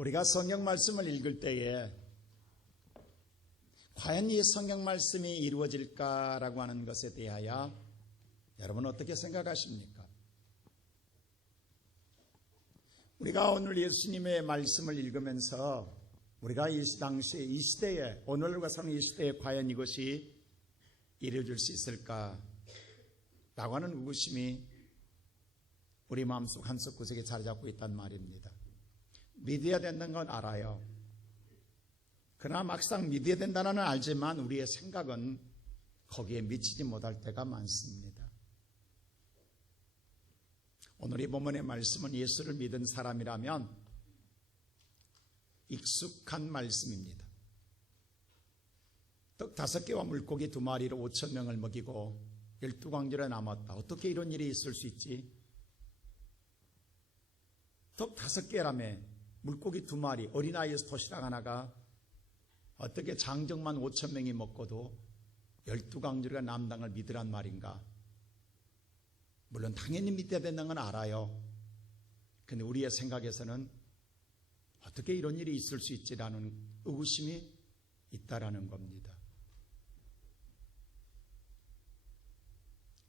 우리가 성경 말씀을 읽을 때에 과연 이 성경 말씀이 이루어질까라고 하는 것에 대하여 여러분 어떻게 생각하십니까? 우리가 오늘 예수님의 말씀을 읽으면서 우리가 이 당시에 이 시대에 오늘과 사는 이 시대에 과연 이것이 이루어질 수 있을까라고 하는 의구심이 우리 마음속 한석구석에 자리 잡고 있단 말입니다. 믿어야 된다는 건 알아요. 그러나 막상 믿어야 된다는 건 알지만 우리의 생각은 거기에 미치지 못할 때가 많습니다. 오늘 이 본문의 말씀은 예수를 믿은 사람이라면 익숙한 말씀입니다. 떡 5개와 물고기 2마리로 5,000명을 먹이고 12광주에 남았다. 어떻게 이런 일이 있을 수 있지? 떡 5개라며 물고기 2마리, 어린아이에서 도시락 하나가 어떻게 장정만 5,000명이 먹고도 12광주가 남당을 믿으란 말인가? 물론 당연히 믿어야 된다는 건 알아요. 근데 우리의 생각에서는 어떻게 이런 일이 있을 수 있지라는 의구심이 있다라는 겁니다.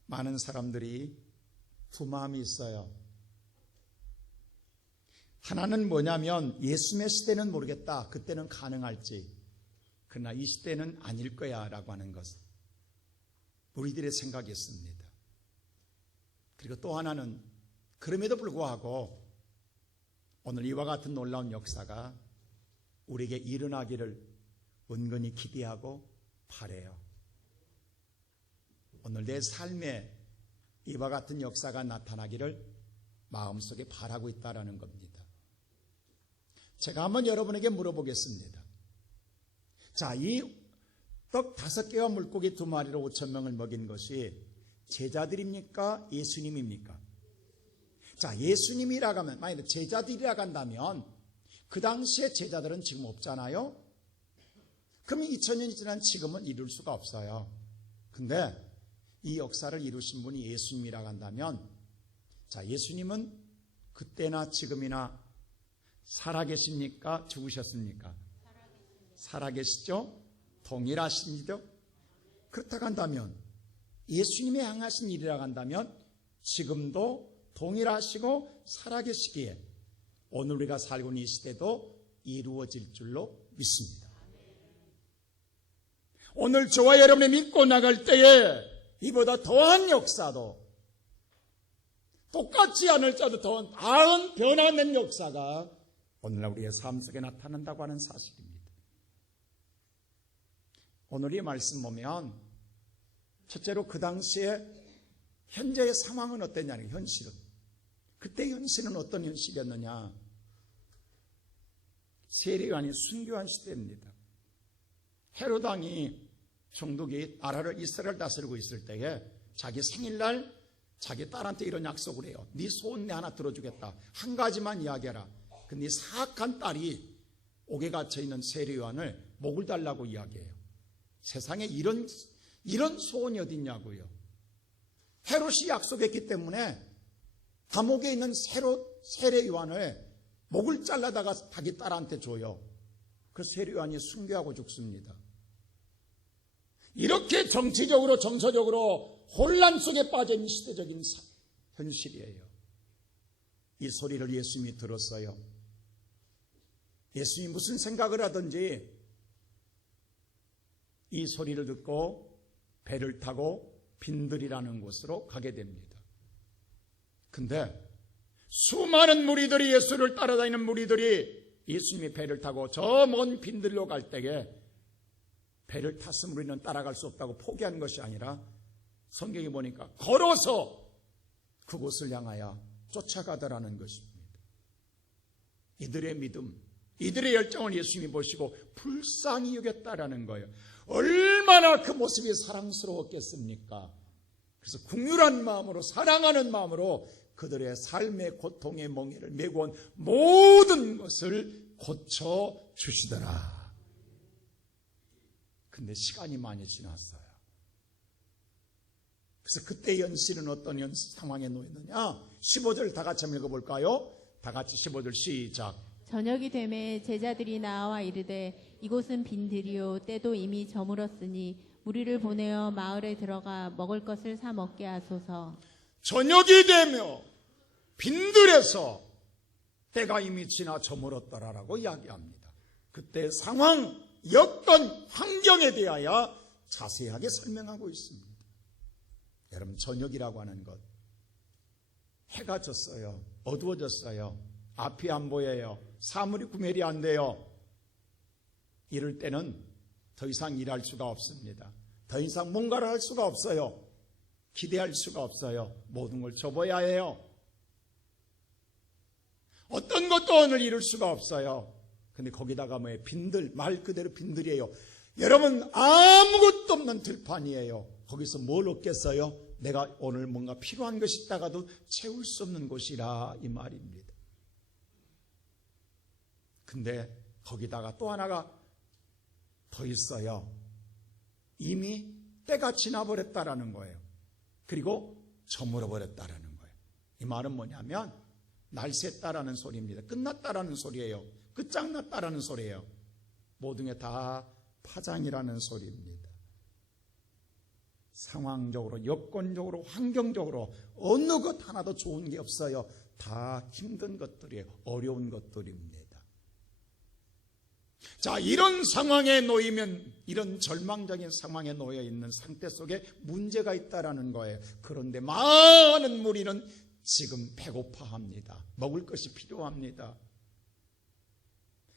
많은 사람들이 두 마음이 있어요. 하나는 뭐냐면 예수님의 시대는 모르겠다. 그때는 가능할지. 그러나 이 시대는 아닐 거야 라고 하는 것. 우리들의 생각이 있습니다. 그리고 또 하나는 그럼에도 불구하고 오늘 이와 같은 놀라운 역사가 우리에게 일어나기를 은근히 기대하고 바라요. 오늘 내 삶에 이와 같은 역사가 나타나기를 마음속에 바라고 있다는 겁니다. 제가 한번 여러분에게 물어보겠습니다. 자, 이 떡 5개와 물고기 2마리로 5,000명을 먹인 것이 제자들입니까? 예수님입니까? 자, 예수님이라고 하면, 만약에 제자들이라고 한다면 그 당시에 제자들은 지금 없잖아요? 그러면 2000년이 지난 지금은 이룰 수가 없어요. 근데 이 역사를 이루신 분이 예수님이라고 한다면, 자, 예수님은 그때나 지금이나 살아계십니까? 죽으셨습니까? 살아계시죠? 동일하시죠? 그렇다고 한다면 예수님이 행하신 일이라고 한다면 지금도 동일하시고 살아계시기에 오늘 우리가 살고 있는 이 시대도 이루어질 줄로 믿습니다. 오늘 저와 여러분이 믿고 나갈 때에 이보다 더한 역사도 똑같지 않을지라도 더 나은 변화된 역사가 오늘날 우리의 삶 속에 나타난다고 하는 사실입니다. 오늘 이 말씀 보면 첫째로 그 당시에 현재의 상황은 어땠냐는 현실은. 그때 현실은 어떤 현실이었느냐. 세례요한이 순교한 시대입니다. 헤롯 왕이 총독이 나라를 이스라엘 다스리고 있을 때에 자기 생일날 자기 딸한테 이런 약속을 해요. 네 소원 내 하나 들어주겠다. 한 가지만 이야기해라. 근데 사악한 딸이 옥에 갇혀있는 세례요한을 목을 달라고 이야기해요. 세상에 이런 소원이 어딨냐고요. 헤롯이 약속했기 때문에 감옥에 있는 세례요한을 목을 잘라다가 자기 딸한테 줘요. 그 세례요한이 순교하고 죽습니다. 이렇게 정치적으로 정서적으로 혼란 속에 빠진 시대적인 현실이에요. 이 소리를 예수님이 들었어요. 예수님이 무슨 생각을 하든지 이 소리를 듣고 배를 타고 빈들이라는 곳으로 가게 됩니다. 근데 수많은 무리들이 예수를 따라다니는 무리들이 예수님이 배를 타고 저 먼 빈들로 갈 때에 배를 탔으면 우리는 따라갈 수 없다고 포기한 것이 아니라 성경에 보니까 걸어서 그곳을 향하여 쫓아가더라는 것입니다. 이들의 믿음, 이들의 열정을 예수님이 보시고 불쌍히 여겼다라는 거예요. 얼마나 그 모습이 사랑스러웠겠습니까? 그래서 긍휼한 마음으로 사랑하는 마음으로 그들의 삶의 고통의 멍에를 메고 온 모든 것을 고쳐주시더라. 근데 시간이 많이 지났어요. 그래서 그때 현실은 어떤 상황에 놓였느냐? 15절 다 같이 한번 읽어볼까요? 다 같이 15절 시작. 저녁이 되매 제자들이 나와 이르되 이곳은 빈들이요 때도 이미 저물었으니 무리를 보내어 마을에 들어가 먹을 것을 사 먹게 하소서. 저녁이 되며 빈들에서 때가 이미 지나 저물었더라라고 이야기합니다. 그때 상황, 여건, 환경에 대하여 자세하게 설명하고 있습니다. 여러분, 저녁이라고 하는 것, 해가 졌어요. 어두워졌어요. 앞이 안 보여요. 사물이 구별이 안 돼요. 이럴 때는 더 이상 일할 수가 없습니다. 더 이상 뭔가를 할 수가 없어요. 기대할 수가 없어요. 모든 걸 접어야 해요. 어떤 것도 오늘 이룰 수가 없어요. 근데 거기다가 뭐예요? 빈들, 말 그대로 빈들이에요. 여러분, 아무것도 없는 들판이에요. 거기서 뭘 얻겠어요? 내가 오늘 뭔가 필요한 것이 있다가도 채울 수 없는 곳이라 이 말입니다. 근데 거기다가 또 하나가 더 있어요. 이미 때가 지나버렸다라는 거예요. 그리고 저물어버렸다라는 거예요. 이 말은 뭐냐면 날샜다라는 소리입니다. 끝났다라는 소리예요. 끝장났다라는 소리예요. 모든 게 다 파장이라는 소리입니다. 상황적으로, 여건적으로, 환경적으로 어느 것 하나도 좋은 게 없어요. 다 힘든 것들이에요. 어려운 것들입니다. 자, 이런 상황에 놓이면, 이런 절망적인 상황에 놓여 있는 상태 속에 문제가 있다라는 거예요. 그런데 많은 무리는 지금 배고파합니다. 먹을 것이 필요합니다.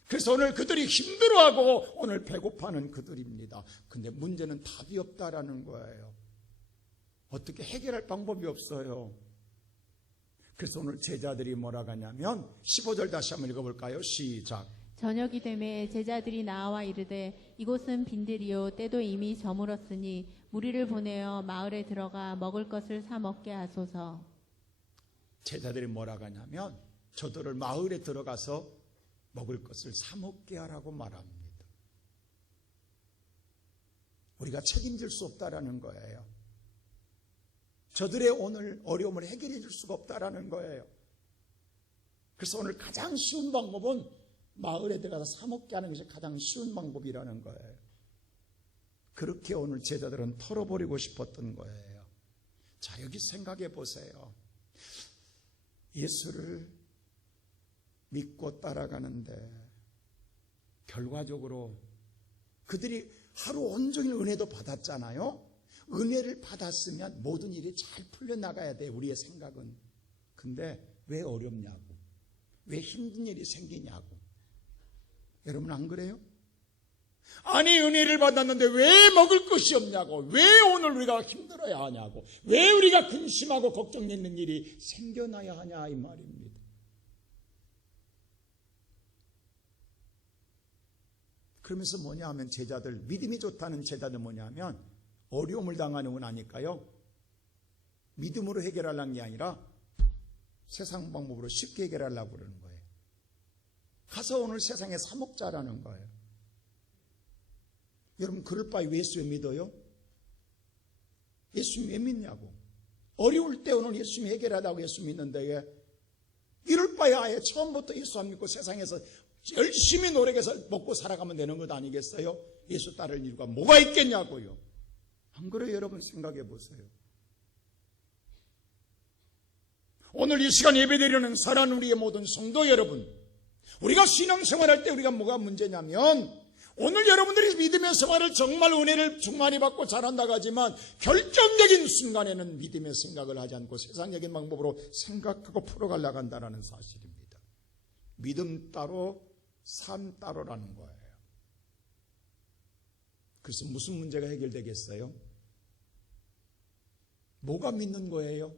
그래서 오늘 그들이 힘들어하고 오늘 배고파하는 그들입니다. 근데 문제는 답이 없다라는 거예요. 어떻게 해결할 방법이 없어요. 그래서 오늘 제자들이 뭐라고 하냐면 15절 다시 한번 읽어볼까요? 시작. 저녁이 되매 제자들이 나와 이르되 이곳은 빈들이요 때도 이미 저물었으니 무리를 보내어 마을에 들어가 먹을 것을 사 먹게 하소서. 제자들이 뭐라고 하냐면 저들을 마을에 들어가서 먹을 것을 사 먹게 하라고 말합니다. 우리가 책임질 수 없다라는 거예요. 저들의 오늘 어려움을 해결해 줄 수가 없다라는 거예요. 그래서 오늘 가장 쉬운 방법은 마을에 들어가서 사 먹게 하는 것이 가장 쉬운 방법이라는 거예요. 그렇게 오늘 제자들은 털어버리고 싶었던 거예요. 자, 여기 생각해 보세요. 예수를 믿고 따라가는데 결과적으로 그들이 하루 온종일 은혜도 받았잖아요. 은혜를 받았으면 모든 일이 잘 풀려나가야 돼, 우리의 생각은. 근데 왜 어렵냐고, 왜 힘든 일이 생기냐고. 여러분 안 그래요? 아니, 은혜를 받았는데 왜 먹을 것이 없냐고, 왜 오늘 우리가 힘들어야 하냐고, 왜 우리가 근심하고 걱정되는 일이 생겨나야 하냐 이 말입니다. 그러면서 뭐냐 하면 제자들, 믿음이 좋다는 제자들 뭐냐 하면 어려움을 당하는 건 아니까요, 믿음으로 해결하려는 게 아니라 세상 방법으로 쉽게 해결하려고 그러는 거예요. 가서 오늘 세상에 사 먹자라는 거예요. 여러분, 그럴 바에 예수 왜 믿어요? 예수 왜 믿냐고. 어려울 때 오늘 예수 해결하다고 예수 믿는데 이럴 바에 아예 처음부터 예수 안 믿고 세상에서 열심히 노력해서 먹고 살아가면 되는 것 아니겠어요? 예수 따를 이유가 뭐가 있겠냐고요. 안 그래요? 여러분 생각해 보세요. 오늘 이 시간 예배드리는 사랑하는 우리의 모든 성도 여러분, 우리가 신앙생활할 때 우리가 뭐가 문제냐면, 오늘 여러분들이 믿음의 생활을 정말 은혜를 충만히 받고 잘한다고 하지만 결정적인 순간에는 믿음의 생각을 하지 않고 세상적인 방법으로 생각하고 풀어가려고 한다는 사실입니다. 믿음 따로 삶 따로라는 거예요. 그래서 무슨 문제가 해결되겠어요? 뭐가 믿는 거예요?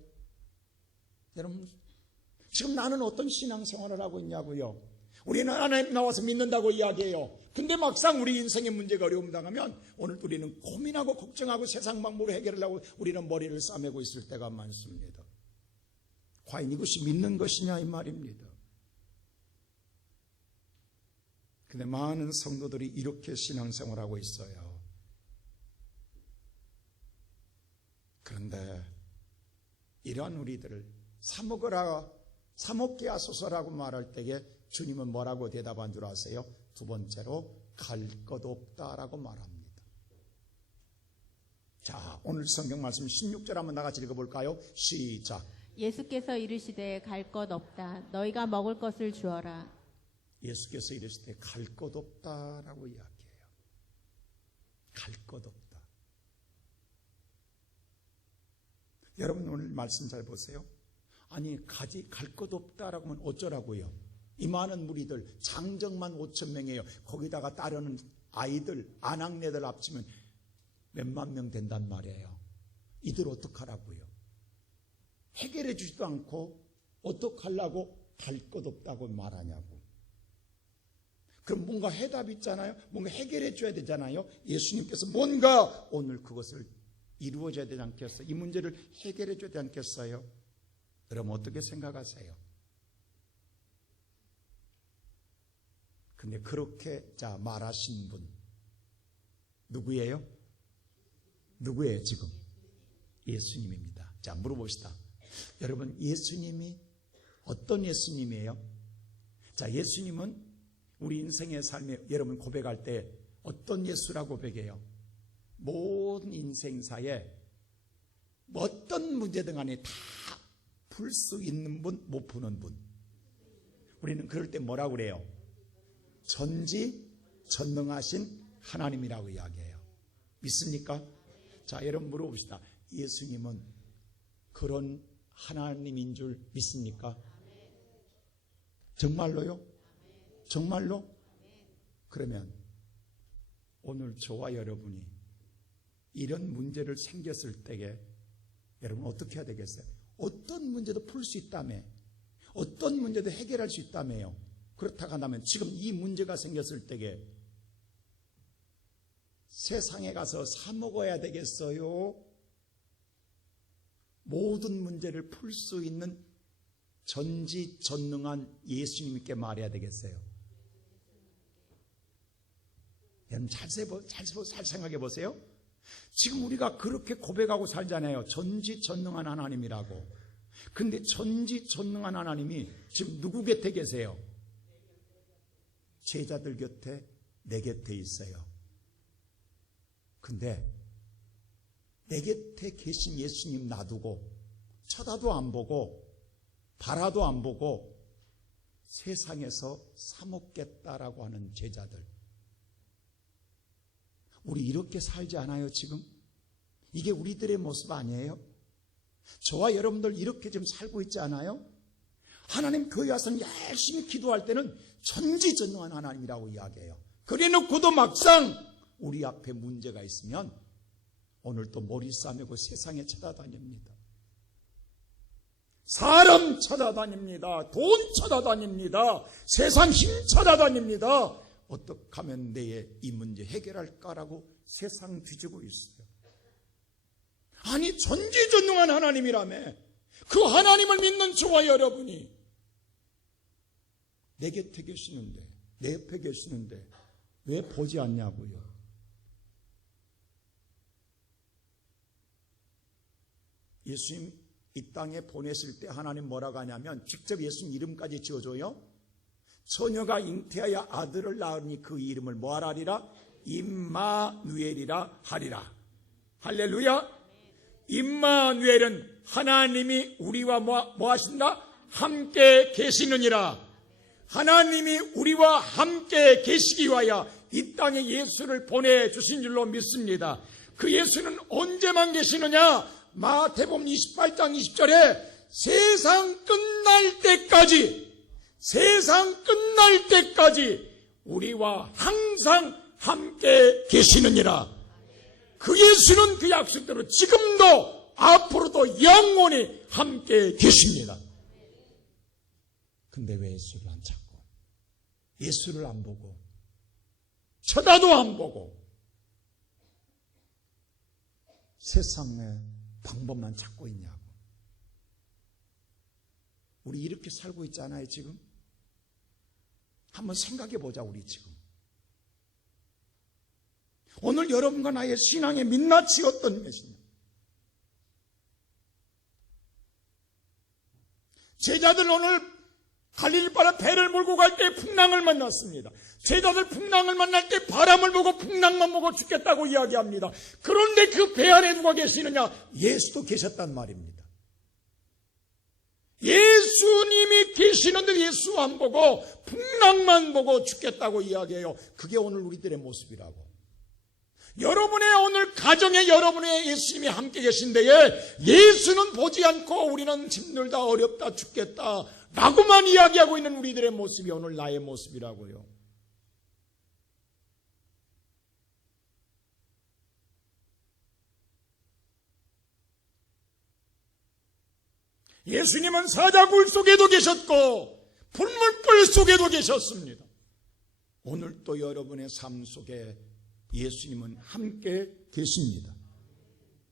여러분, 지금 나는 어떤 신앙생활을 하고 있냐고요? 우리는 하나님 나와서 믿는다고 이야기해요. 근데 막상 우리 인생의 문제가 어려움 당하면 오늘 우리는 고민하고 걱정하고 세상 방법으로 해결하려고 우리는 머리를 싸매고 있을 때가 많습니다. 과연 이것이 믿는 것이냐 이 말입니다. 근데 많은 성도들이 이렇게 신앙생활하고 있어요. 그런데 이러한 우리들을 사 먹게 하소서라고 말할 때에 주님은 뭐라고 대답한 줄 아세요? 두 번째로 갈 것 없다라고 말합니다. 자, 오늘 성경 말씀 16절 한번 나같이 읽어볼까요? 시작. 예수께서 이르시되 갈 것 없다. 너희가 먹을 것을 주어라. 예수께서 이르시되 갈 것 없다라고 이야기해요. 갈 것 없다. 여러분 오늘 말씀 잘 보세요. 아니 갈 것 없다라고 하면 어쩌라고요? 이 많은 무리들 장정만 5,000명이에요. 거기다가 따르는 아이들 아낙네들 합치면 몇만 명 된단 말이에요. 이들 어떡하라고요? 해결해 주지도 않고 어떡하려고 갈 것 없다고 말하냐고. 그럼 뭔가 해답이 있잖아요. 뭔가 해결해 줘야 되잖아요. 예수님께서 뭔가 오늘 그것을 이루어져야 되지 않겠어요? 이 문제를 해결해 줘야 되지 않겠어요? 여러분 어떻게 생각하세요? 근데 그렇게 자 말하신 분 누구예요? 누구예요 지금? 예수님입니다. 자 물어봅시다. 여러분 예수님이 어떤 예수님이에요? 자 예수님은 우리 인생의 삶에 여러분 고백할 때 어떤 예수라고 고백해요? 모든 인생사에 어떤 문제든 간에 다 풀 수 있는 분, 못 푸는 분. 우리는 그럴 때 뭐라고 그래요? 전지전능하신 하나님이라고 이야기해요. 믿습니까? 자, 여러분 물어봅시다. 예수님은 그런 하나님인 줄 믿습니까? 정말로요? 정말로? 그러면 오늘 저와 여러분이 이런 문제를 생겼을 때에 여러분 어떻게 해야 되겠어요? 어떤 문제도 풀 수 있다며, 어떤 문제도 해결할 수 있다며요. 그렇다고 한다면 지금 이 문제가 생겼을 때에 세상에 가서 사 먹어야 되겠어요? 모든 문제를 풀 수 있는 전지전능한 예수님께 말해야 되겠어요? 여러분 잘 생각해 보세요. 지금 우리가 그렇게 고백하고 살잖아요. 전지전능한 하나님이라고. 근데 전지전능한 하나님이 지금 누구 곁에 계세요? 제자들 곁에, 내 곁에 있어요. 근데 내 곁에 계신 예수님 놔두고 쳐다도 안 보고 바라도 안 보고 세상에서 사먹겠다라고 하는 제자들, 우리 이렇게 살지 않아요 지금? 이게 우리들의 모습 아니에요? 저와 여러분들 이렇게 지금 살고 있지 않아요? 하나님 교회 와서는 열심히 기도할 때는 전지전능한 하나님이라고 이야기해요. 그래놓고도 막상 우리 앞에 문제가 있으면 오늘 또 머리 싸매고 세상에 찾아다닙니다. 사람 찾아다닙니다. 돈 찾아다닙니다. 세상 힘 찾아다닙니다. 어떻게 하면 내 이 문제 해결할까라고 세상 뒤지고 있어요. 아니 전지전능한 하나님이라며, 그 하나님을 믿는 저와 여러분이 내 곁에 계시는데, 내 옆에 계시는데 왜 보지 않냐고요. 예수님 이 땅에 보냈을 때 하나님 뭐라고 하냐면 직접 예수님 이름까지 지어줘요. 처녀가 잉태하여 아들을 낳으니 그 이름을 뭐하리라? 임마누엘이라 하리라. 할렐루야. 임마누엘은 하나님이 우리와 뭐 하신다? 함께 계시느니라. 하나님이 우리와 함께 계시기 위하여 이 땅에 예수를 보내주신 줄로 믿습니다. 그 예수는 언제만 계시느냐? 마태복음 28장 20절에 세상 끝날 때까지 우리와 항상 함께 계시느니라. 그 예수는 그 약속대로 지금도 앞으로도 영원히 함께 계십니다. 근데 왜 예수를 안 찾고, 예수를 안 보고, 쳐다도 안 보고 세상의 방법만 찾고 있냐고. 우리 이렇게 살고 있잖아요 지금. 한번 생각해 보자. 우리 지금 오늘 여러분과 나의 신앙의 민낯이 어떤 것이냐. 제자들 오늘 갈릴리 바다 배를 몰고 갈 때 풍랑을 만났습니다. 제자들 풍랑을 만날 때 바람을 보고 풍랑만 보고 죽겠다고 이야기합니다. 그런데 그 배 안에 누가 계시느냐? 예수도 계셨단 말입니다. 예수님이 계시는데 예수 안 보고 풍랑만 보고 죽겠다고 이야기해요. 그게 오늘 우리들의 모습이라고. 여러분의 오늘 가정에 여러분의 예수님이 함께 계신 데에 예수는 보지 않고 우리는 힘들다 어렵다 죽겠다 라고만 이야기하고 있는 우리들의 모습이 오늘 나의 모습이라고요. 예수님은 사자굴 속에도 계셨고 불물불 속에도 계셨습니다. 오늘 또 여러분의 삶 속에 예수님은 함께 계십니다.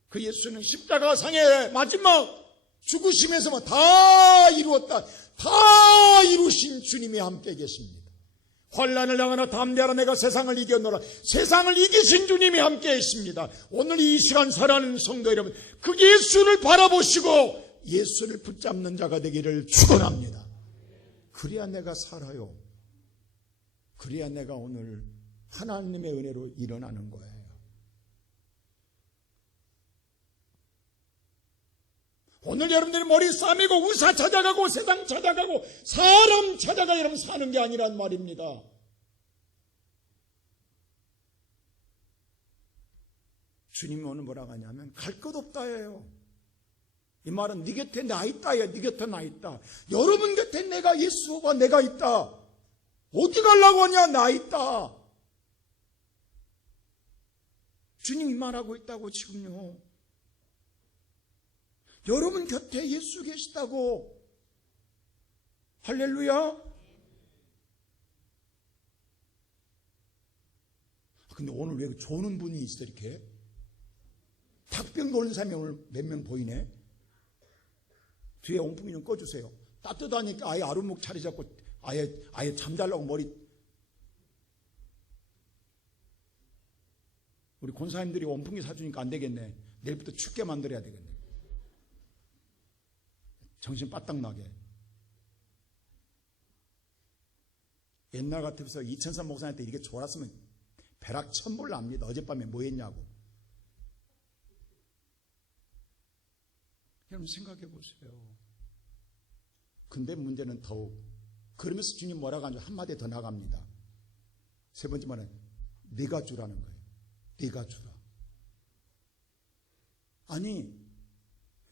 그 예수는 십자가상의 마지막 죽으심에서 다 이루었다, 다 이루신 주님이 함께 계십니다. 환난을 당하나 담대하라 내가 세상을 이겼노라. 세상을 이기신 주님이 함께 계십니다. 오늘 이 시간 살아가는 성도 여러분, 그 예수를 바라보시고 예수를 붙잡는 자가 되기를 축원합니다. 그래야 내가 살아요. 그래야 내가 오늘 하나님의 은혜로 일어나는 거예요. 오늘 여러분들이 머리 싸매고 우사 찾아가고 세상 찾아가고 사람 찾아가 여러분 사는 게 아니란 말입니다. 주님이 오늘 뭐라고 하냐면 갈 것 없다예요. 이 말은 네 곁에 나 있다예요. 네 곁에 나 있다. 여러분 곁에 내가 예수와 내가 있다. 어디 가려고 하냐? 나 있다. 주님이 말하고 있다고 지금요. 여러분 곁에 예수 계시다고. 할렐루야. 근데 오늘 왜 조는 분이 있어 이렇게? 닭병 돌는 사람이 오늘 몇 명 보이네. 뒤에 온풍기 좀 꺼주세요. 따뜻하니까 아예 아랫목 자리 잡고 아예 잠자려고 머리. 우리 권사님들이 온풍기 사주니까 안 되겠네. 내일부터 춥게 만들어야 되겠네. 정신 빠딱 나게. 옛날 같아서 이천삼 목사님한테 이렇게 졸았으면 벼락천불 납니다. 어젯밤에 뭐 했냐고. 여러분 생각해 보세요. 근데 문제는 더욱 그러면서 주님 뭐라고 하죠? 한마디 더 나갑니다. 세 번째 말은 네가 주라는 거예요. 네가 주라. 아니,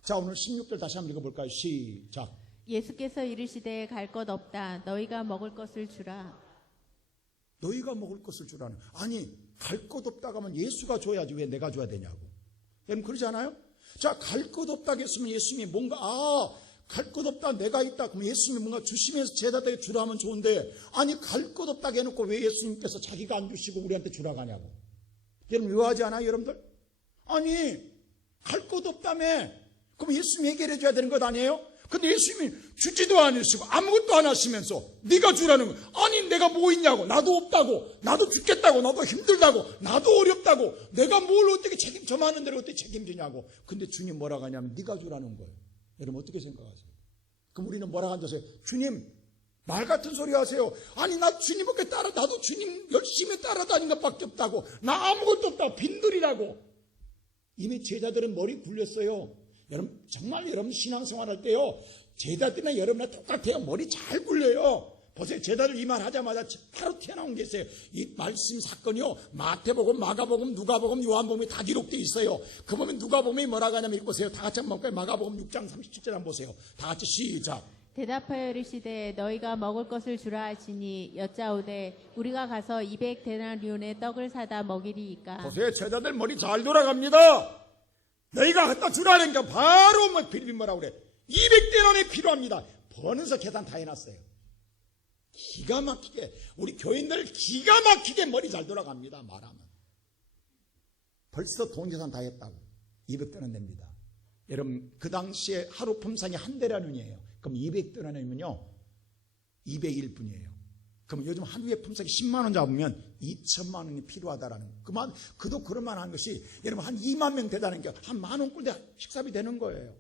자 오늘 16절 다시 한번 읽어볼까요? 시작. 예수께서 이르시되 갈 것 없다. 너희가 먹을 것을 주라. 너희가 먹을 것을 주라는. 아니 갈 것 없다고 하면 예수가 줘야지 왜 내가 줘야 되냐고. 여러분 그러지 않아요? 자 갈 것 없다고 했으면 예수님이 뭔가 갈 것 없다 내가 있다 그럼 예수님이 뭔가 주시면서 제자들에게 주라 하면 좋은데 아니 갈 것 없다고 해놓고 왜 예수님께서 자기가 안 주시고 우리한테 주라고 하냐고. 여러분 묘하지 않아요 여러분들? 아니 갈 것 없다며 그럼 예수님이 해결해 줘야 되는 것 아니에요? 근데 예수님이 주지도 않으시고 아무것도 안 하시면서 네가 주라는 거. 아니 내가 뭐 있냐고. 나도 없다고. 나도 죽겠다고. 나도 힘들다고. 나도 어렵다고. 내가 뭘 어떻게 저만한 대로 어떻게 책임지냐고. 근데 주님 뭐라고 하냐면 네가 주라는 거예요. 여러분 어떻게 생각하세요? 그럼 우리는 뭐라고 앉아서요? 주님 말 같은 소리 하세요. 아니 나 주님께 나도 주님 열심히 따라다닌 것밖에 없다고. 나 아무것도 없다고. 빈들이라고. 이미 제자들은 머리 굴렸어요. 여러분 정말 여러분 신앙생활 할 때요 제자들이나 여러분이나 똑같아요. 머리 잘 굴려요. 보세요. 제자들 이 말 하자마자 바로 튀어나온 게 있어요. 이 말씀 사건이요 마태복음, 마가복음, 누가복음, 요한복음이 다 기록되어 있어요. 그 보면 누가복음이 뭐라고 하냐면 읽어보세요. 다 같이 한번 볼까요? 마가복음 6장 37절 한번 보세요. 다 같이 시작. 대답하여 이르시되 너희가 먹을 것을 주라 하시니 여짜오되 우리가 가서 200데나리온의 떡을 사다 먹이리이까. 보세요. 제자들 머리 잘 돌아갑니다. 너희가 갖다 주라니까 바로 뭐 빌비 뭐라고 그래. 200데나리온이 필요합니다. 버는서 계산 다 해놨어요. 기가 막히게 우리 교인들 기가 막히게 머리 잘 돌아갑니다. 말하면 벌써 돈 계산 다 했다고. 200데나리온 냅니다. 여러분 그 당시에 하루 품삯이 한 데나리온이에요. 그럼 200데나리온이면요 201분이에요. 그럼 요즘 하루에 품삯이 10만 원 잡으면 2천만 원이 필요하다라는 거. 그만 그도 그럴만한 것이 여러분 한 2만 명 되다는 게 한 만 원꼴 식사비 되는 거예요.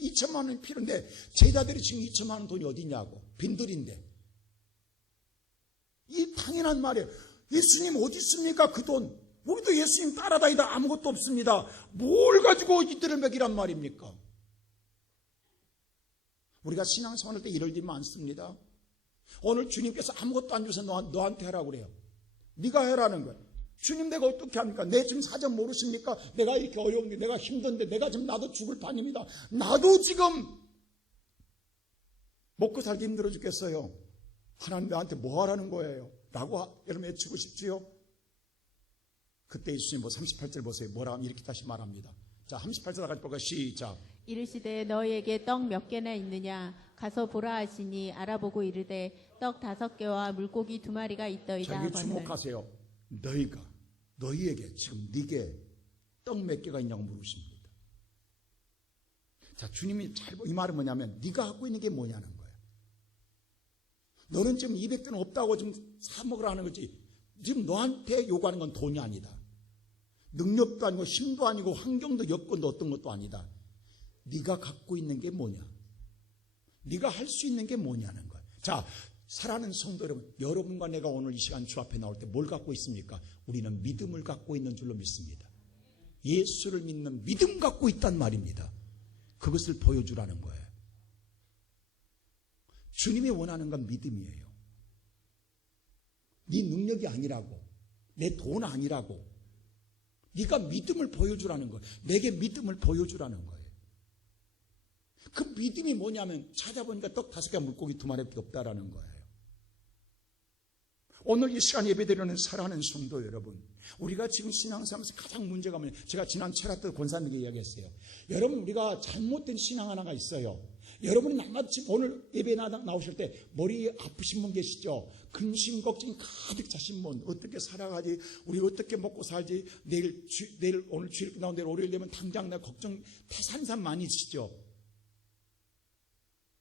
2천만 원이 필요한데 제자들이 지금 2천만 원 돈이 어디냐고. 빈들인데. 이 당연한 말이에요. 예수님 어디 있습니까? 그 돈. 우리도 예수님 따라다니다 아무것도 없습니다. 뭘 가지고 이들을 먹이란 말입니까? 우리가 신앙생활 할 때 이럴 일이 많습니다. 오늘 주님께서 아무것도 안 주셔서 너한테 하라고 그래요. 네가 해라는 거예요. 주님 내가 어떻게 합니까? 내 지금 사정 모르십니까? 내가 이렇게 어려운데 내가 힘든데 내가 지금 나도 죽을 판입니다. 나도 지금 먹고 살기 힘들어 죽겠어요. 하나님 나한테 뭐 하라는 거예요? 라고 여러분 외치고 싶지요? 그때 예수님 38절 보세요. 뭐라 하면 이렇게 다시 말합니다. 자, 38절 같이 볼까요? 시작. 이르시되 너희에게 떡 몇 개나 있느냐 가서 보라 하시니 알아보고 이르되 떡 5개와 물고기 2마리가 있더이다. 자, 여기 주목하세요. 너희에게 지금 네게 떡 몇 개가 있냐고 물으십니다. 자, 주님이 이 말은 뭐냐면 네가 갖고 있는 게 뭐냐는 거예요. 너는 지금 200개는 없다고 좀 사 먹으라는 거지. 지금 너한테 요구하는 건 돈이 아니다. 능력도 아니고 힘도 아니고 환경도 여건도 어떤 것도 아니다. 네가 갖고 있는 게 뭐냐? 네가 할 수 있는 게 뭐냐는 거예요. 자, 사랑하는 성도 여러분, 여러분과 내가 오늘 이 시간 주 앞에 나올 때 뭘 갖고 있습니까? 우리는 믿음을 갖고 있는 줄로 믿습니다. 예수를 믿는 믿음 갖고 있단 말입니다. 그것을 보여주라는 거예요. 주님이 원하는 건 믿음이에요. 네 능력이 아니라고, 내 돈 아니라고, 네가 믿음을 보여주라는 거예요. 내게 믿음을 보여주라는 거예요. 그 믿음이 뭐냐면 찾아보니까 떡 5개 물고기 2마리밖에 없다라는 거예요. 오늘 이 시간 예배드리는 사랑하는 성도 여러분, 우리가 지금 신앙생활에서 가장 문제가 뭐냐? 제가 지난 철학 때 권사님에게 이야기했어요. 여러분, 우리가 잘못된 신앙 하나가 있어요. 여러분이 나같이 오늘 예배 나오실 때 머리 아프신 분 계시죠? 근심 걱정이 가득 차신 분, 어떻게 살아가지? 우리 어떻게 먹고 살지? 내일 오늘 주일 나온 내일 월요일 되면 당장 나 걱정 태산산 많이 지죠?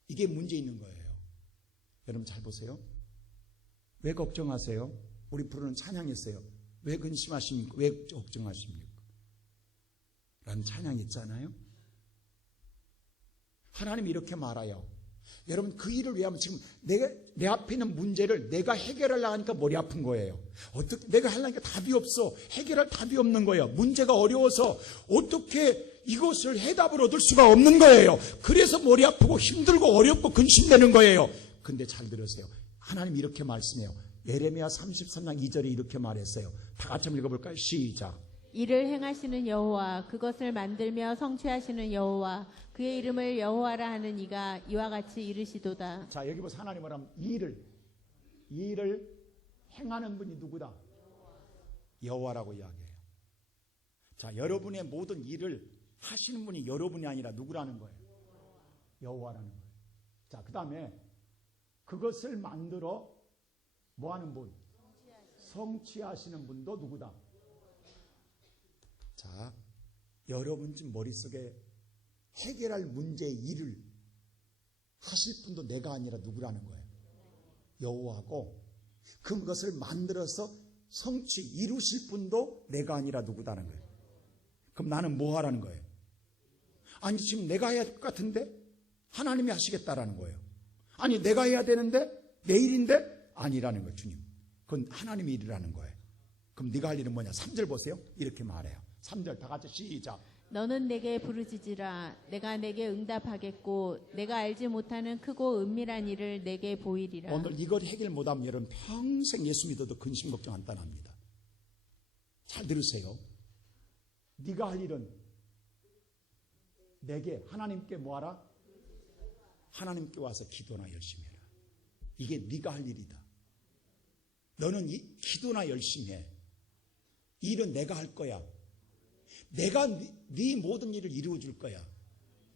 이게 문제 있는 거예요. 여러분 잘 보세요. 왜 걱정하세요? 우리 부르는 찬양이 있어요. 왜 근심하십니까? 왜 걱정하십니까? 라는 찬양이 있잖아요. 하나님이 이렇게 말해요. 여러분 그 일을 위하면 지금 내 앞에 있는 문제를 내가 해결하려고 하니까 머리 아픈 거예요. 어떻게 내가 하려니까 답이 없어. 해결할 답이 없는 거예요. 문제가 어려워서 어떻게 이것을 해답을 얻을 수가 없는 거예요. 그래서 머리 아프고 힘들고 어렵고 근심되는 거예요. 근데 잘 들으세요. 하나님 이렇게 말씀해요. 예레미야 33장 2절에 이렇게 말했어요. 다 같이 한번 읽어볼까요? 시작. 이를 행하시는 여호와, 그것을 만들며 성취하시는 여호와, 그의 이름을 여호와라 하는 이가 이와 같이 이르시도다. 자, 여기 보세요. 하나님 뭐라면 이 일을 행하는 분이 누구다? 여호와라고 이야기해요. 자, 여러분의 모든 일을 하시는 분이 여러분이 아니라 누구라는 거예요? 여호와라는 거예요. 자, 그 다음에 그것을 만들어 뭐하는 분? 성취하시는 분도 누구다? 자, 여러분 지금 머릿속에 해결할 문제의 일을 하실 분도 내가 아니라 누구라는 거예요? 여호와고, 그것을 만들어서 성취 이루실 분도 내가 아니라 누구다는 거예요. 그럼 나는 뭐 하라는 거예요? 아니 지금 내가 해야 될 것 같은데 하나님이 하시겠다라는 거예요. 아니 내가 해야 되는데 내일인데 아니라는 거예요. 주님, 그건 하나님이 일이라는 거예요. 그럼 네가 할 일은 뭐냐? 3절 보세요. 이렇게 말해요. 3절 다 같이 시작. 너는 내게 부르짖으라. 내가 내게 응답하겠고 내가 알지 못하는 크고 은밀한 일을 내게 보이리라. 오늘 이걸 해결 못하면 여러분 평생 예수 믿어도 근심 걱정 안 떠납니다. 잘 들으세요. 네가 할 일은 내게 하나님께 뭐하라? 하나님께 와서 기도나 열심히 해라. 이게 네가 할 일이다. 너는 기도나 열심히 해. 일은 내가 할 거야. 내가 네 모든 일을 이루어 줄 거야.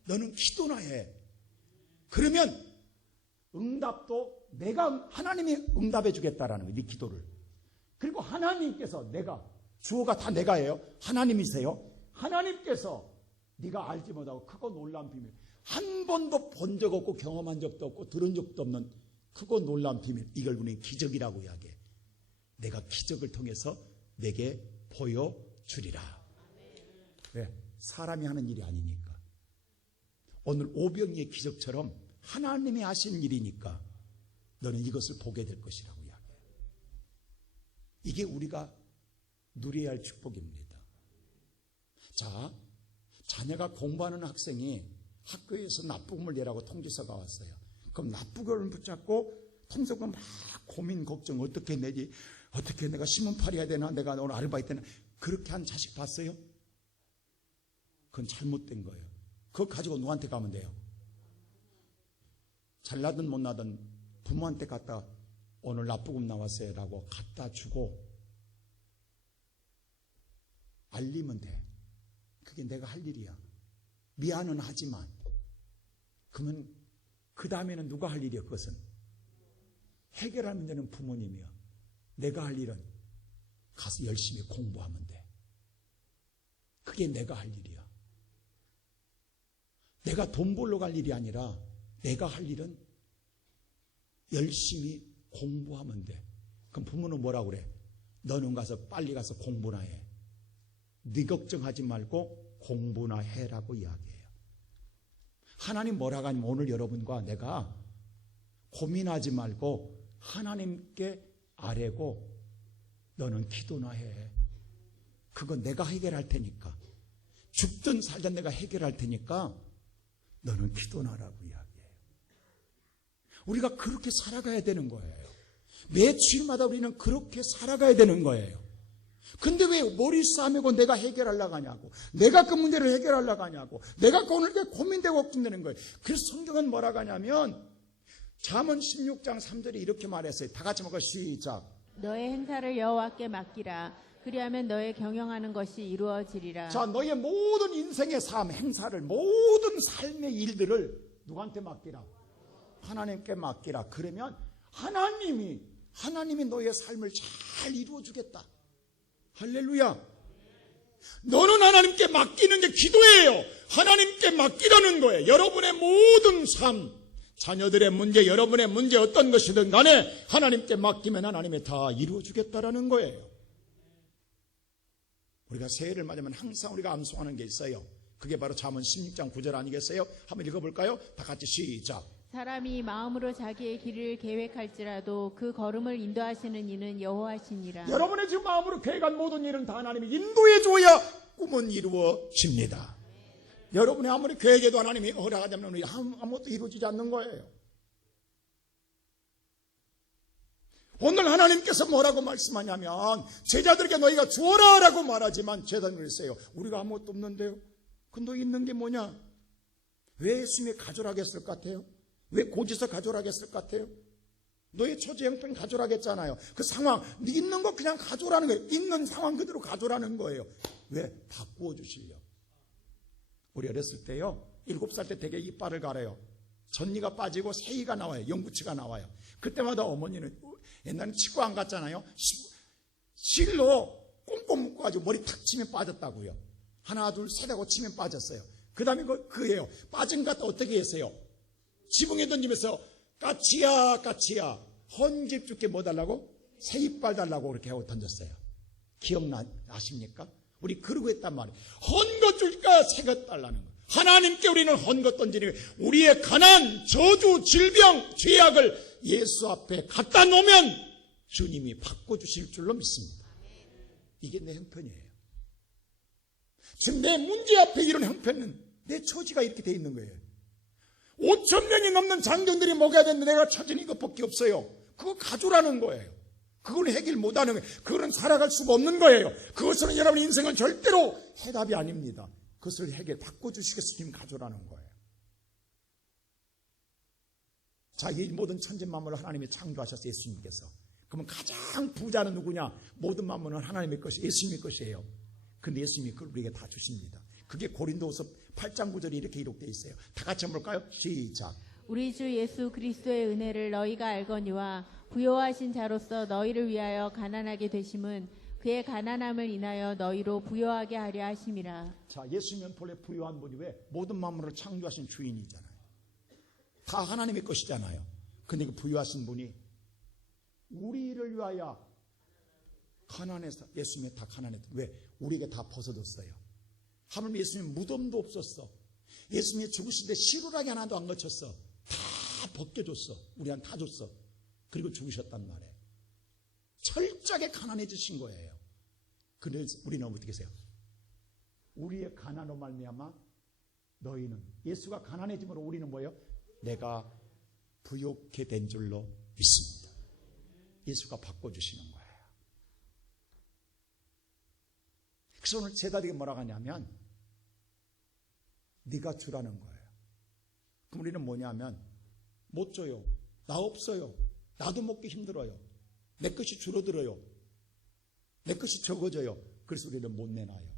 너는 기도나 해. 그러면 응답도 내가 하나님이 응답해 주겠다라는 거예요. 네 기도를. 그리고 하나님께서 주어가 다 내가예요. 하나님이세요. 하나님께서 네가 알지 못하고 크고 놀라운 비밀, 한 번도 본 적 없고 경험한 적도 없고 들은 적도 없는 크고 놀라운 비밀, 이걸 우리는 기적이라고 이야기해. 내가 기적을 통해서 내게 보여주리라. 왜? 사람이 하는 일이 아니니까. 오늘 오병이의 기적처럼 하나님이 하신 일이니까 너는 이것을 보게 될 것이라고 이야기해요. 이게 우리가 누려야 할 축복입니다. 자, 자녀가 공부하는 학생이 학교에서 납부금을 내라고 통지서가 왔어요. 그럼 납부금을 붙잡고 통지서가 막 고민 걱정 어떻게 내지, 어떻게 내가 신문팔이 해야 되나, 내가 오늘 아르바이트 되나, 그렇게 한 자식 봤어요? 그건 잘못된 거예요. 그거 가지고 누구한테 가면 돼요? 잘나든 못나든 부모한테 갖다 오늘 납부금 나왔어요 라고 갖다 주고 알리면 돼. 그게 내가 할 일이야. 미안은 하지만 그러면 그 다음에는 누가 할 일이야? 그것은 해결하면 되는 부모님이야. 내가 할 일은 가서 열심히 공부하면 돼. 그게 내가 할 일이야. 내가 돈 벌러 갈 일이 아니라 내가 할 일은 열심히 공부하면 돼. 그럼 부모는 뭐라고 그래? 너는 가서 빨리 가서 공부나 해. 네 걱정하지 말고 공부나 해라고 이야기해요. 하나님 뭐라고 하냐면 오늘 여러분과 내가 고민하지 말고 하나님께 아뢰고 너는 기도나 해. 그건 내가 해결할 테니까. 죽든 살든 내가 해결할 테니까 너는 기도나 하라고 이야기해요. 우리가 그렇게 살아가야 되는 거예요. 매 주일마다 우리는 그렇게 살아가야 되는 거예요. 근데 왜 머리 싸매고 내가 해결하려고 하냐고, 내가 그 문제를 해결하려고 하냐고, 내가 오늘 고민되고 걱정되는 거예요. 그래서 성경은 뭐라고 하냐면 잠언 16장 3절에 이렇게 말했어요. 다 같이 먹어 시작. 너의 행사를 여호와께 맡기라. 그리하면 너의 경영하는 것이 이루어지리라. 자, 너의 모든 인생의 삶, 행사를, 모든 삶의 일들을 누구한테 맡기라? 하나님께 맡기라. 그러면 하나님이 너의 삶을 잘 이루어주겠다. 할렐루야. 너는 하나님께 맡기는 게 기도예요. 하나님께 맡기라는 거예요. 여러분의 모든 삶, 자녀들의 문제, 여러분의 문제 어떤 것이든 간에 하나님께 맡기면 하나님이 다 이루어주겠다라는 거예요. 우리가 새해를 맞으면 항상 우리가 암송하는 게 있어요. 그게 바로 잠언 16장 9절 아니겠어요? 한번 읽어볼까요? 다 같이 시작. 사람이 마음으로 자기의 길을 계획할지라도 그 걸음을 인도하시는 이는 여호와시니라. 여러분의 지금 마음으로 계획한 모든 일은 다 하나님이 인도해 줘야 꿈은 이루어집니다. 여러분이 아무리 계획해도 하나님이 허락하지 않으면 아무것도 이루어지지 않는 거예요. 오늘 하나님께서 뭐라고 말씀하냐면 제자들에게 너희가 주어라 라고 말하지만 제자들은 그랬어요. 우리가 아무것도 없는데요. 근데 있는 게 뭐냐? 왜 예수님이 가져라겠을 것 같아요? 왜 고지서 가져라겠을 것 같아요? 너의 처지 형편 가져라겠잖아요. 그 상황, 네 있는 거 그냥 가져라는 거예요. 있는 상황 그대로 가져라는 거예요. 왜? 바꾸어 주시려. 우리 어렸을 때요, 7살 때 되게 이빨을 갈아요. 전니가 빠지고 새이가 나와요. 영구치가 나와요. 그때마다 어머니는 옛날에 치과 안 갔잖아요. 실로 꽁꽁 묶어가지고 머리 탁 치면 빠졌다고요. 하나 둘 셋 하고 치면 빠졌어요. 그 다음에 그예요. 빠진 것 갖다 어떻게 했어요? 지붕에 던지면서 까치야 헌집 줄게 뭐 달라고? 새 이빨 달라고 그렇게 하고 던졌어요. 기억나십니까? 우리 그러고 했단 말이에요. 헌 것 줄까 새 것 달라는 거예요. 하나님께 우리는 헌 것 던지는 거예요. 우리의 가난, 저주, 질병, 죄악을 예수 앞에 갖다 놓으면 주님이 바꿔주실 줄로 믿습니다. 이게 내 형편이에요. 지금 내 문제 앞에 이런 형편은 내 처지가 이렇게 돼 있는 거예요. 5,000명이 넘는 장정들이 먹어야 되는데 내가 처지는 이것밖에 없어요. 그거 가져라는 거예요. 그걸 해결 못하는 거예요. 그거는 살아갈 수가 없는 거예요. 그것은 여러분 인생은 절대로 해답이 아닙니다. 그것을 해결 바꿔주시겠으면 가져라는 거예요. 자, 이 모든 천지 만물을 하나님이 창조하셨어요. 예수님께서. 그러면 가장 부자는 누구냐? 모든 만물은 하나님의 것이 예수님의 것이에요. 근데 예수님이 그걸 우리에게 다 주십니다. 그게 고린도후서 8장 9절에 이렇게 기록되어 있어요. 다 같이 한번 볼까요? 시작. 우리 주 예수 그리스도의 은혜를 너희가 알거니와 부요하신 자로서 너희를 위하여 가난하게 되심은 그의 가난함을 인하여 너희로 부요하게 하려 하심이라. 자, 예수님은 본래 부요한 분이 왜? 모든 만물을 창조하신 주인이잖아요. 다 하나님의 것이잖아요. 근데 그 부요하신 분이 우리를 위하여 가난해서 예수님이 다 가난했다. 왜? 우리에게 다 벗어뒀어요. 하물며 예수님 무덤도 없었어. 예수님이 죽으실 때 시루라기 하나도 안 거쳤어. 다 벗겨줬어. 우리한테 다 줬어. 그리고 죽으셨단 말이에요. 철저하게 가난해지신 거예요. 그래서 우리는 어떻게 해요? 우리의 가난으로 말미암아 너희는, 예수가 가난해짐으로 우리는 뭐예요? 내가 부욕해 된 줄로 믿습니다. 예수가 바꿔주시는 거예요. 그래서 오늘 제자들이 뭐라고 하냐면 네가 주라는 거예요. 그럼 우리는 뭐냐면 못 줘요. 나 없어요. 나도 먹기 힘들어요. 내 것이 줄어들어요. 내 것이 적어져요. 그래서 우리는 못 내놔요.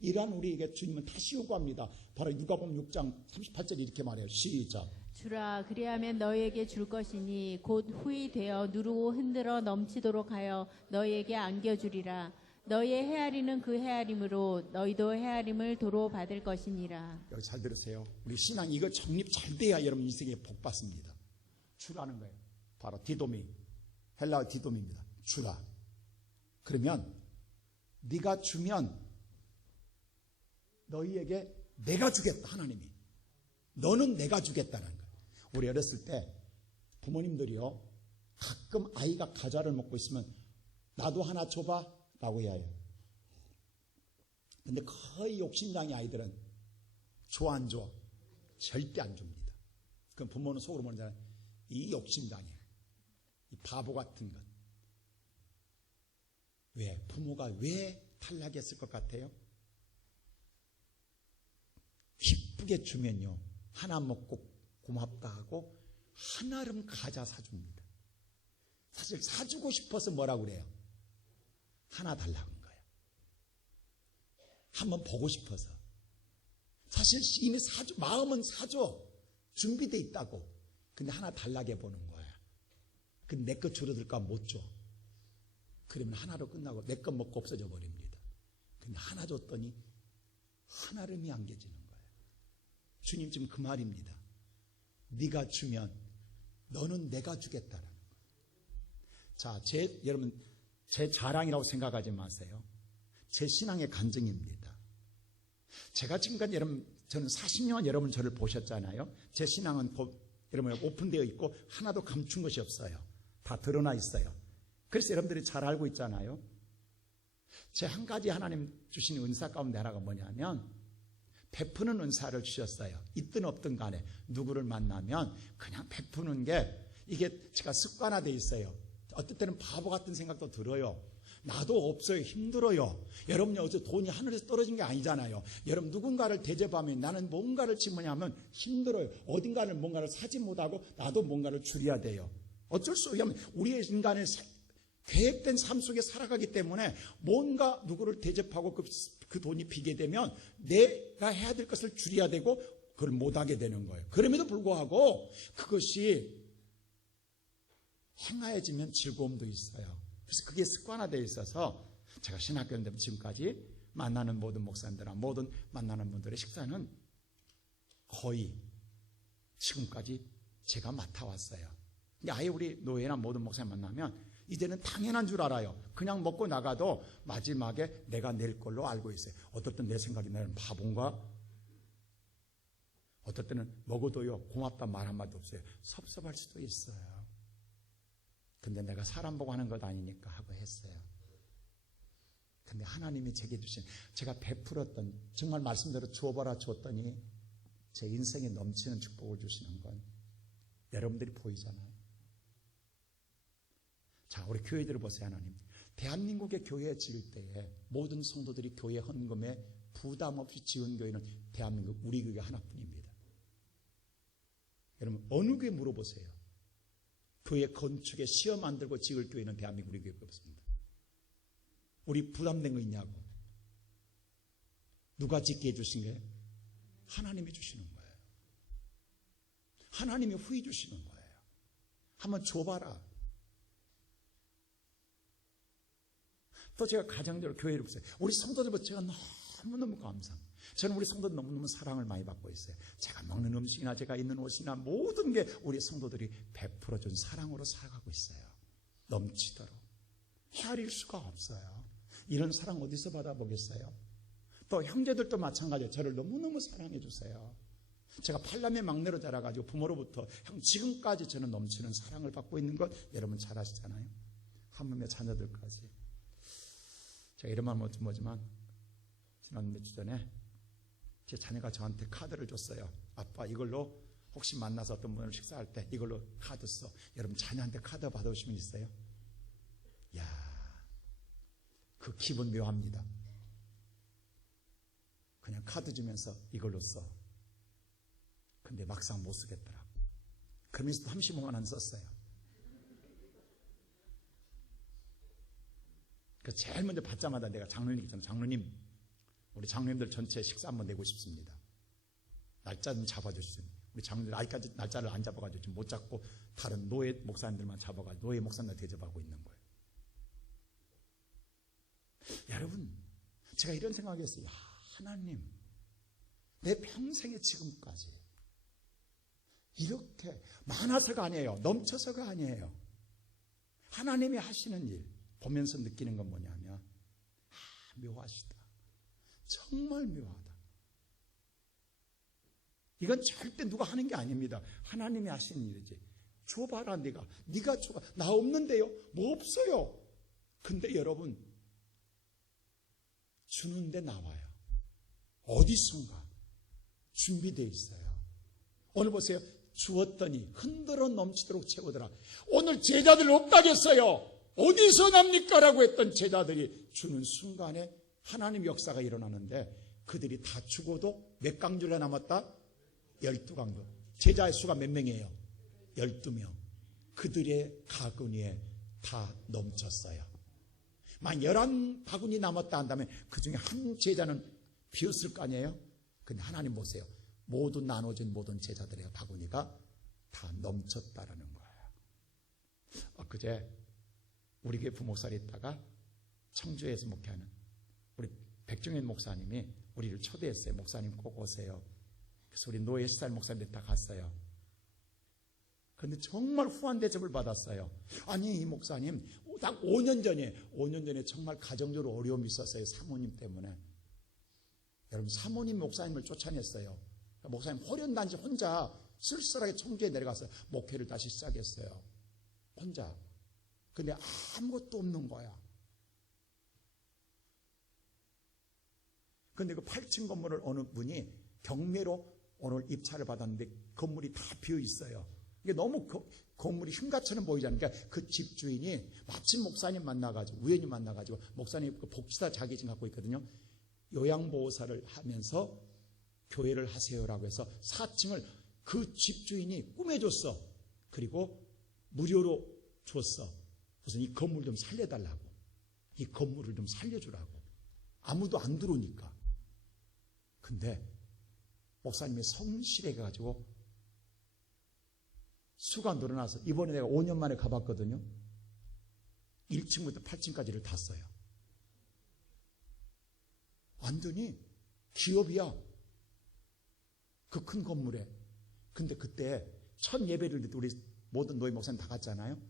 이러한 우리에게 주님은 다시 요구합니다. 바로 누가복음 6장 38절에 이렇게 말해요. 시작. 주라, 그리하면 너희에게 줄 것이니 곧 후이 되어 누르고 흔들어 넘치도록 하여 너희에게 안겨주리라. 너희의 헤아리는 그 헤아림으로 너희도 헤아림을 도로 받을 것이니라. 여기 잘 들으세요. 우리 신앙 이거 정립 잘 돼야 여러분 인생에 복 받습니다. 주라는 거예요. 바로 디도미, 헬라어 디도미입니다. 주라. 그러면 네가 주면 너희에게 내가 주겠다. 하나님이 너는 내가 주겠다는 거예요. 우리 어렸을 때 부모님들이요, 가끔 아이가 과자를 먹고 있으면 나도 하나 줘봐 라고 해야 해요. 근데 거의 욕심장의 아이들은 줘 안 줘? 절대 안 줍니다. 그럼 부모는 속으로 뭐냐면 이 욕심장이야, 이 바보 같은 것. 왜? 부모가 왜 탈락했을 것 같아요? 기쁘게 주면요, 하나 먹고 고맙다 하고 한아름 과자 사줍니다. 사실 사주고 싶어서 뭐라고 그래요? 하나 달라는 거예요. 한번 보고 싶어서. 사실 이미 마음은 사줘. 준비돼 있다고. 근데 하나 달라게 보는 거야. 근데 내 거 줄어들까 못 줘. 그러면 하나로 끝나고 내 거 먹고 없어져 버립니다. 근데 하나 줬더니 한아름이 안겨지는 거예요. 주님 지금 그 말입니다. 네가 주면 너는 내가 주겠다라는 거예요. 자, 여러분 제 자랑이라고 생각하지 마세요. 제 신앙의 간증입니다. 제가 지금까지 저는 40년 여러분 저를 보셨잖아요. 제 신앙은 여러분 오픈되어 있고 하나도 감춘 것이 없어요. 다 드러나 있어요. 그래서 여러분들이 잘 알고 있잖아요. 제 한 가지 하나님 주신 은사 가운데 하나가 뭐냐면 베푸는 은사를 주셨어요. 있든 없든 간에 누구를 만나면 그냥 베푸는 게 이게 제가 습관화되어 있어요. 어떨 때는 바보 같은 생각도 들어요. 나도 없어요. 힘들어요. 여러분이 어제 돈이 하늘에서 떨어진 게 아니잖아요. 여러분 누군가를 대접하면 나는 뭔가를 뭐냐면 힘들어요. 어딘가를 뭔가를 사지 못하고 나도 뭔가를 줄여야 돼요. 어쩔 수 없으면 우리의 인간의 계획된 삶 속에 살아가기 때문에 뭔가 누구를 대접하고 그 돈이 비게 되면 내가 해야 될 것을 줄여야 되고 그걸 못하게 되는 거예요. 그럼에도 불구하고 그것이 행하여지면 즐거움도 있어요. 그래서 그게 습관화되어 있어서 제가 신학교 때 지금까지 만나는 모든 목사님들과 모든 만나는 분들의 식사는 거의 지금까지 제가 맡아왔어요. 근데 아예 우리 노예나 모든 목사님 만나면 이제는 당연한 줄 알아요. 그냥 먹고 나가도 마지막에 내가 낼 걸로 알고 있어요. 어떨 땐 내 생각이 나는 바본가? 어떨 때는 먹어도요 고맙다 말 한마디 없어요. 섭섭할 수도 있어요. 근데 내가 사람 보고 하는 것 아니니까 하고 했어요. 근데 하나님이 제게 주신, 제가 베풀었던, 정말 말씀대로 주어봐라 줬더니 제 인생에 넘치는 축복을 주시는 건 여러분들이 보이잖아요. 자, 우리 교회들을 보세요. 하나님, 대한민국의 교회 지을 때에 모든 성도들이 교회 헌금에 부담 없이 지은 교회는 대한민국 우리 교회 하나뿐입니다. 여러분 어느 교회 물어보세요. 교회 건축에 시험 안 들고 지을 교회는 대한민국 우리 교회가 없습니다. 우리 부담된 거 있냐고. 누가 짓게 해주신 거예요? 하나님이 주시는 거예요. 하나님이 후히 주시는 거예요. 한번 줘봐라. 또 제가 가정적으로 교회를 보세요. 우리 성도들보다 제가 너무너무 감사합니다. 저는 우리 성도들 너무너무 사랑을 많이 받고 있어요. 제가 먹는 음식이나 제가 입는 옷이나 모든 게 우리 성도들이 베풀어준 사랑으로 살아가고 있어요. 넘치도록. 헤아릴 수가 없어요. 이런 사랑 어디서 받아보겠어요? 또 형제들도 마찬가지예요. 저를 너무너무 사랑해 주세요. 제가 팔남의 막내로 자라가지고 부모로부터 형 지금까지 저는 넘치는 사랑을 받고 있는 것 여러분 잘 아시잖아요. 하물며 자녀들까지. 제가 이런 말 뭐지만 지난 몇 주 전에 제 자녀가 저한테 카드를 줬어요. 아빠 이걸로 혹시 만나서 어떤 분을 식사할 때 이걸로 카드 써. 여러분 자녀한테 카드 받아오신 분 있어요? 야, 그 기분 묘합니다. 그냥 카드 주면서 이걸로 써. 근데 막상 못 쓰겠더라. 그러면서 35만 원 썼어요. 그 제일 먼저 받자마자 내가 장로님 있잖아요. 장로님, 우리 장로님들 전체 식사 한번 내고 싶습니다. 날짜 좀 잡아주시죠. 우리 장로님들 아직까지 날짜를 안 잡아가지고 지금 못 잡고 다른 노예 목사님들만 잡아가지고 노예 목사님들 대접하고 있는 거예요. 여러분, 제가 이런 생각했어요. 하나님, 내 평생에 지금까지 이렇게 많아서가 아니에요. 넘쳐서가 아니에요. 하나님이 하시는 일 보면서 느끼는 건 뭐냐면 묘하시다. 정말 묘하다. 이건 절대 누가 하는 게 아닙니다. 하나님이 하시는 일이지. 줘봐라 네가 줘봐. 나 없는데요? 뭐 없어요. 근데 여러분 주는데 나와요. 어디선가 준비되어 있어요. 오늘 보세요. 주었더니 흔들어 넘치도록 채우더라. 오늘 제자들 없다겠어요. 어디서 납니까? 라고 했던 제자들이 주는 순간에 하나님 역사가 일어나는데 그들이 다 죽어도 몇 강주가 남았다? 12강주. 제자의 수가 몇 명이에요? 12명. 그들의 가근위에 다 넘쳤어요. 만 11바구니 남았다 한다면 그 중에 한 제자는 비었을 거 아니에요? 근데 하나님 보세요. 모두 나눠진 모든 제자들의 바구니가 다 넘쳤다라는 거예요. 엊그제 우리 교회 부목사에 있다가 청주에서 목회하는 우리 백종현 목사님이 우리를 초대했어요. 목사님 꼭 오세요. 그래서 우리 노예 시살 목사님들 다 갔어요. 그런데 정말 후한 대접을 받았어요. 아니 이 목사님 딱 5년 전에 정말 가정적으로 어려움이 있었어요. 사모님 때문에. 여러분 사모님 목사님을 쫓아냈어요. 목사님 호련단지 혼자 쓸쓸하게 청주에 내려가서 목회를 다시 시작했어요. 혼자. 근데 아무것도 없는 거야. 근데 그 8층 건물을 어느 분이 경매로 오늘 입찰을 받았는데 건물이 다 비어 있어요. 이게 너무 건물이 흉가처럼 보이잖아요. 그러니까 그 집주인이 마침 목사님 만나가지고 우연히 만나가지고 목사님 그 복지사 자격증 갖고 있거든요. 요양보호사를 하면서 교회를 하세요라고 해서 4층을 그 집주인이 꾸며줬어. 그리고 무료로 줬어. 무슨 이 건물 좀 살려달라고. 이 건물을 좀 살려주라고. 아무도 안 들어오니까. 근데 목사님이 성실해 가지고 수가 늘어나서 이번에 내가 5년 만에 가봤거든요. 1층부터 8층까지를 다 써요. 완전히 기업이야. 그 큰 건물에. 근데 그때 첫 예배를 우리 모든 노예 목사님 다 갔잖아요.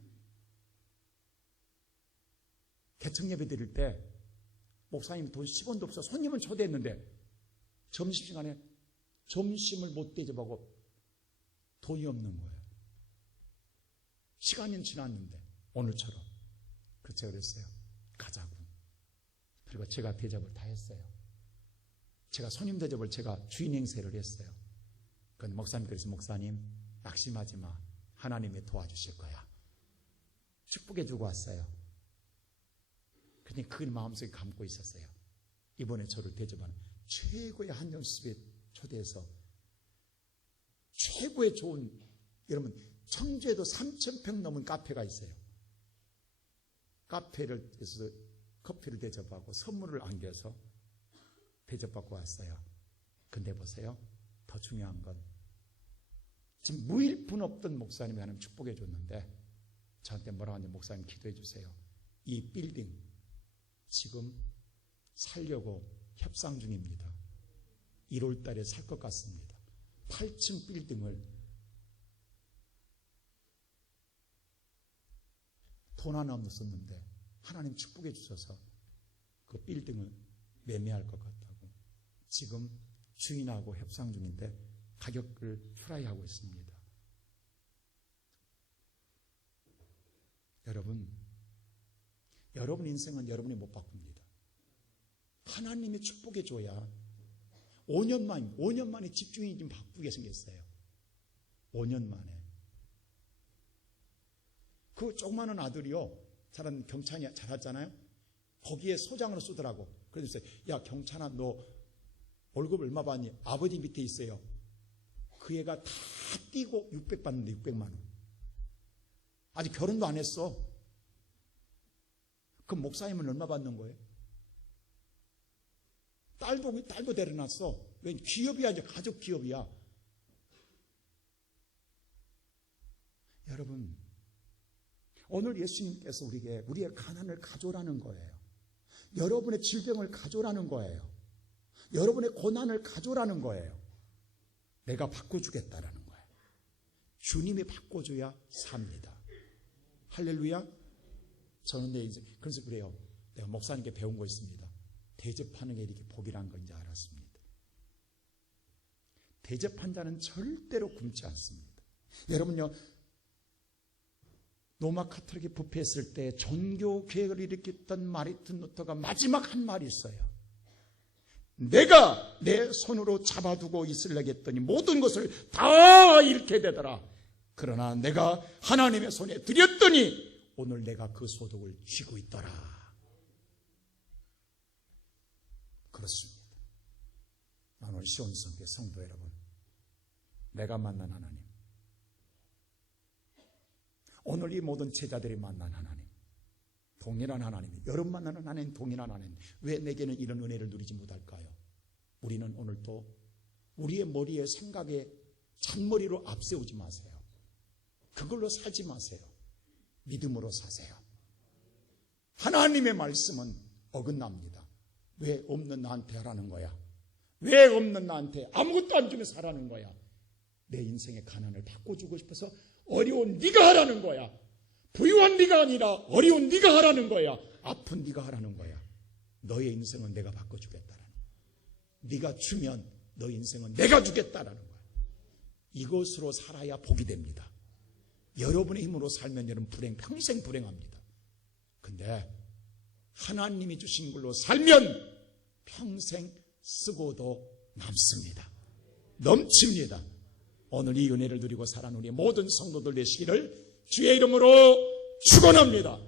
개척 예배 드릴 때 목사님 돈 10원도 없어 손님은 초대했는데 점심시간에 점심을 못 대접하고 돈이 없는 거예요. 시간이 지났는데 오늘처럼. 그래서 제가 그랬어요. 가자고. 그리고 제가 대접을 다 했어요. 제가 손님 대접을 제가 주인 행세를 했어요. 그런데 목사님 그래서 목사님 낙심하지 마. 하나님이 도와주실 거야. 축복해 주고 왔어요. 근데 그걸 마음속에 감고 있었어요. 이번에 저를 대접하는 최고의 한정수에 초대해서 최고의 좋은 여러분 청주에도 3,000평 넘은 카페가 있어요. 카페를 해서 커피를 대접하고 선물을 안겨서 대접받고 왔어요. 근데 보세요. 더 중요한 건 지금 무일푼 없던 목사님이 하나님 축복해 줬는데 저한테 뭐라고 하는지 목사님 기도해 주세요. 이 빌딩 지금 살려고 협상 중입니다. 1월 달에 살 것 같습니다. 8층 빌딩을 돈 하나 없었는데 하나님 축복해 주셔서 그 빌딩을 매매할 것 같다고 지금 주인하고 협상 중인데 가격을 프라이하고 있습니다. 여러분 인생은 여러분이 못 바꿉니다. 하나님이 축복해 줘야 5년 만에 집주인이 좀 바꾸게 생겼어요. 5년 만에. 그 조그마한 아들이요, 잘한 경찬이 잘하잖아요. 거기에 소장으로 쓰더라고. 그래서 야, 경찬아, 너 월급 얼마 받니? 아버지 밑에 있어요. 그 애가 다 띄고 600 받는데, 600만 원. 아직 결혼도 안 했어. 그럼 목사님은 얼마 받는 거예요? 딸도 데려놨어. 왜? 기업이야, 이제 가족 기업이야. 여러분, 오늘 예수님께서 우리의 가난을 가져오라는 거예요. 여러분의 질병을 가져오라는 거예요. 여러분의 고난을 가져오라는 거예요. 내가 바꿔주겠다라는 거예요. 주님이 바꿔줘야 삽니다. 할렐루야. 저는 이제 그래서 그래요. 내가 목사님께 배운 거 있습니다. 대접하는 게 이렇게 복이란 건지 알았습니다. 대접한 자는 절대로 굶지 않습니다. 여러분요, 로마 카톨릭이 부패했을 때 종교 개혁을 일으켰던 마르틴 루터가 마지막 한 말이 있어요. 내가 내 손으로 잡아두고 있으려고 했더니 모든 것을 다 잃게 되더라. 그러나 내가 하나님의 손에 드렸더니 오늘 내가 그 소득을 쥐고 있더라. 그렇습니다. 오늘 시온성교 성도 여러분, 내가 만난 하나님, 오늘 이 모든 제자들이 만난 하나님, 동일한 하나님, 여러분 만나는 하나님, 동일한 하나님, 왜 내게는 이런 은혜를 누리지 못할까요? 우리는 오늘도 우리의 머리에 생각에 잔머리로 앞세우지 마세요. 그걸로 살지 마세요. 믿음으로 사세요. 하나님의 말씀은 어긋납니다. 왜 없는 나한테 하라는 거야? 왜 없는 나한테 아무것도 안 주면서 하라는 거야? 내 인생의 가난을 바꿔주고 싶어서 어려운 네가 하라는 거야. 부유한 네가 아니라 어려운 네가 하라는 거야. 아픈 네가 하라는 거야. 너의 인생은 내가 바꿔주겠다라는 거야. 네가 주면 너의 인생은 내가 주겠다라는 거야. 이것으로 살아야 복이 됩니다. 여러분의 힘으로 살면 여러분 평생 불행합니다. 근데 하나님이 주신 걸로 살면 평생 쓰고도 남습니다. 넘칩니다. 오늘 이 은혜를 누리고 살아는 우리 모든 성도들 되시기를 주의 이름으로 축원합니다.